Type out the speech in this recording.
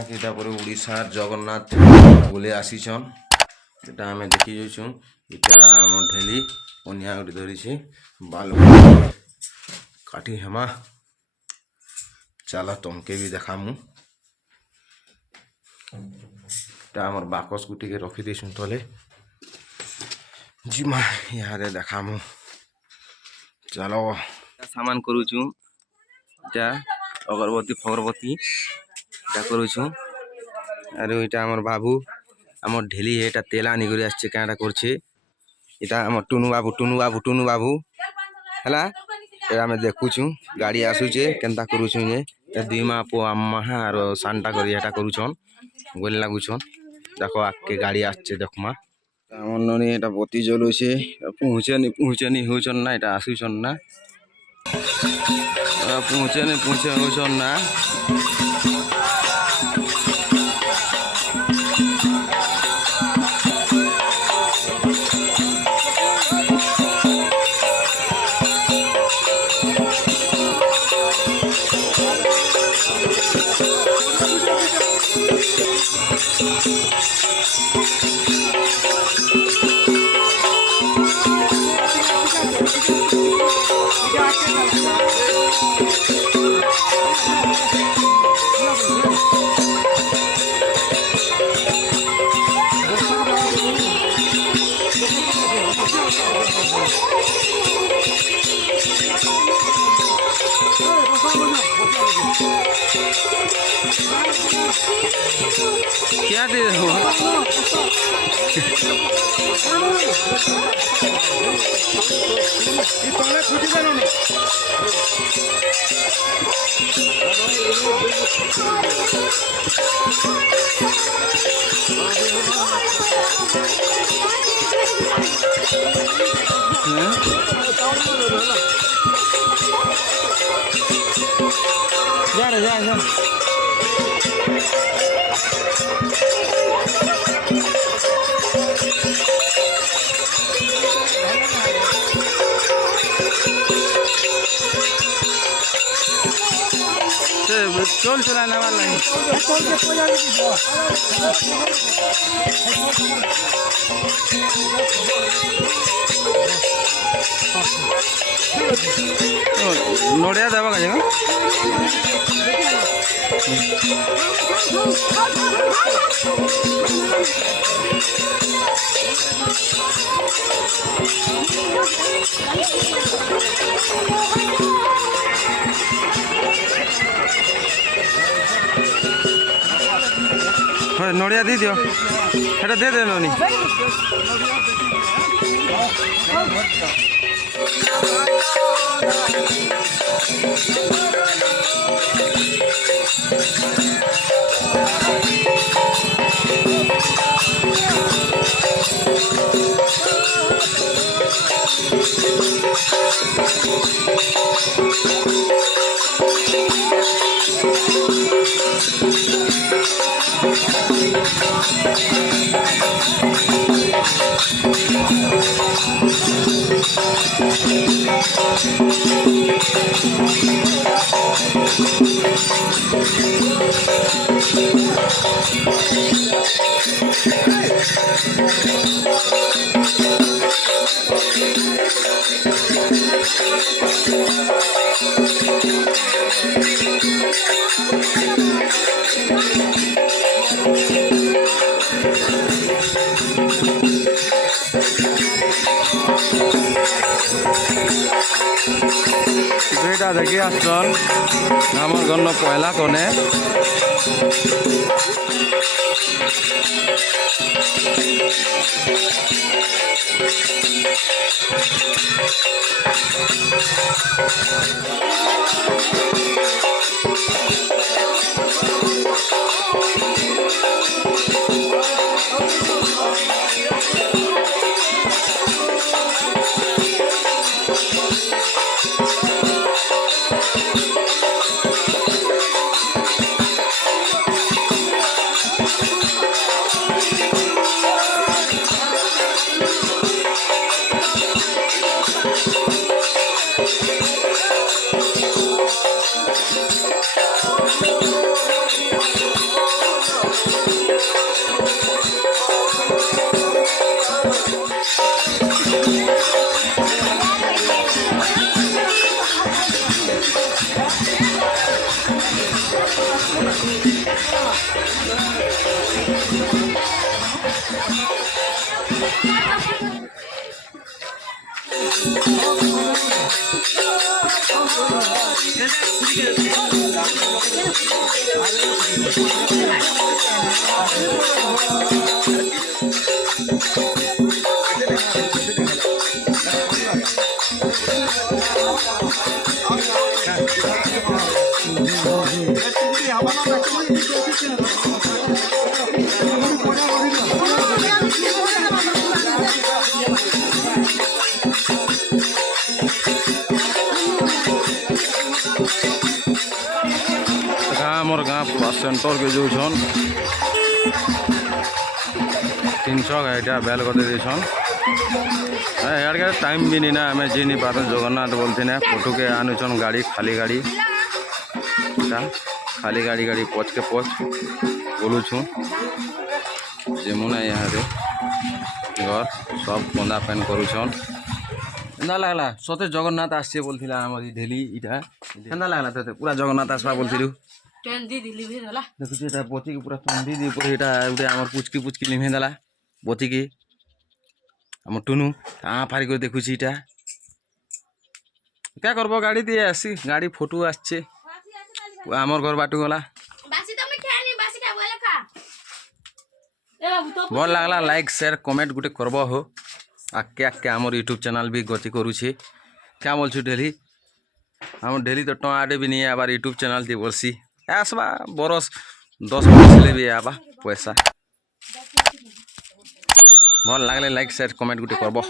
कि उड़ीसार जगन्नाथ बोले आसीछन एटा आमे देखि जाइछुं इटा हम ढेली ओनिया गुडी धरिछि बाल काटी हेमा चला तुमके भी देखामु ता हमर बाकस गुटी के रखि देछुं तले जिमा यारे देखामु चलो सामान करूछु जा अगरबत्ती फगरबत्ती এটা করুছু আর ওইটা আমার বাবু আমার ঢেলি এটা তেলা আনি করে আসছে কাঁটা করছে এটা আমার টুনু বাবু হেলা এটা আমি দেখুছু গাড়ি আসুছে কেনতা করুছু যে দুই মা পো আম্মা আর সানটা করি এটা করুছন গোল লাগুছন দেখো আজকে গাড়ি আসছে দেখমা আমার ননি এটা বতি জ্বলুছে পৌঁছেনি হউছন না এটা আসুছন না পৌঁছে হউছন না क्या दे रहे हो जा चल चलाने वाला है नोड़िया दबा का जगह नड़िया दी दियो এটা दे दे नोनी बेटा देखिए आसन আমার জন্য পয়লা কোণে मोर गाँ पूरा सेंटर के जो छन 300 गाड़िया बेल कर देछन यार के टाइम भी नहीं ना हमें जी नहीं पाते जगन्नाथ बोलते ना फोटो के आनुछन गाड़ी खाली गाड़ी खाली गाड़ी गाड़ी पच के पच बोलू छू जेमुना यहाँ रे घर सब बंदा पैन करुछन ना लागला सते जगन्नाथ आसছে बोलथिला हमर ढेली इटा केना लागला तते पूरा जगन्नाथ आसबा बोलथिलु टेन दी दिली भी दला देखु एटा बोती के पूरा तंदी दी पर एटा उडे हमर पुचकी पुचकी लिमे दला बोती के हमर टुनु आ फारी को देखु छी इटा क्या करबो गाड़ी दिए आसी गाड़ी फोटो आछे हमर घर बाटू गला बासी तो मैं खानी बासी का बोले खा ए बाबू तो भल लागला लाइक शेयर कमेंट गुटे करबो हो आके आके हमर यूट्यूब चैनल भी गति करू छी क्या बोल छु डेली हम डेली तो टमाटे भी नहीं आबार यूट्यूब चैनल थी बरसी आसबा बरस 10 बरस ले भी आबा पैसा भल लागले लाइक शेयर कमेंट गुटे करबो।